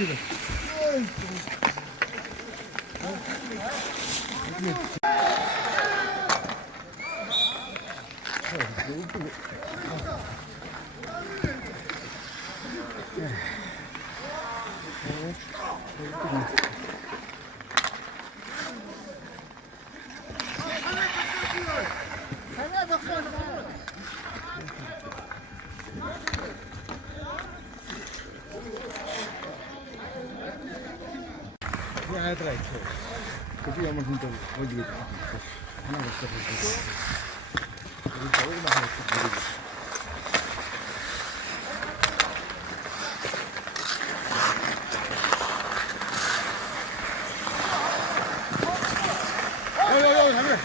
Спасибо. Tapi yang mungkin tu, boleh. Mana betul betul. Jadi tahu mana betul. Yo, hammer.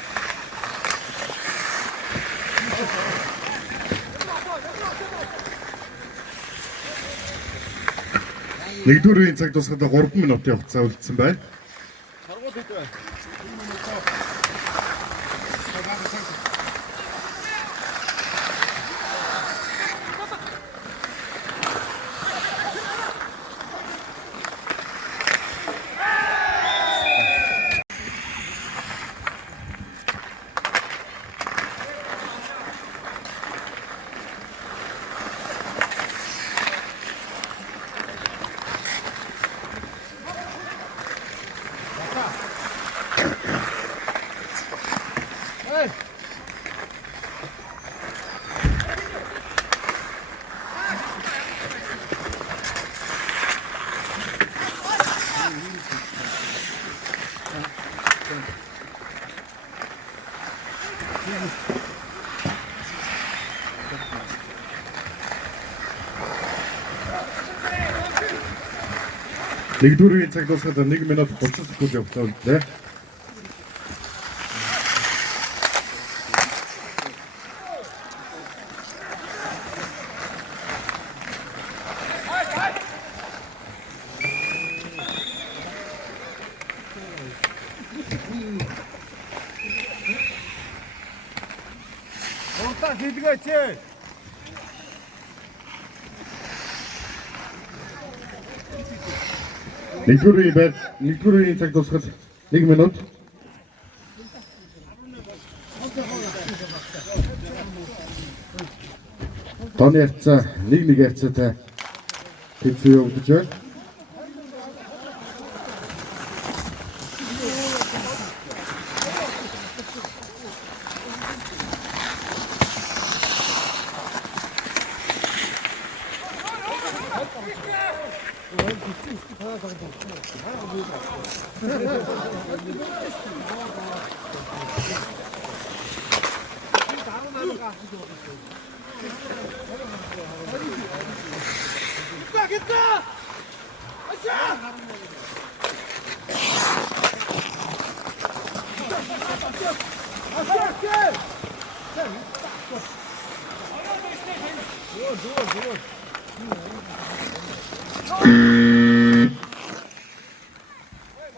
Нэгдүгээр цаг тусгада 3 минут явцаа үлдсэн байна. Нэгдүгээр цаг тусгада 1 минут 30 секунд явцаа үлдлээ. Орта хийдгээч. Нэгдүгээр цаг тусгад 1 минут. Таны ярцаа 1-1 ярцаатай тэнцээ явагдаж байна. Good.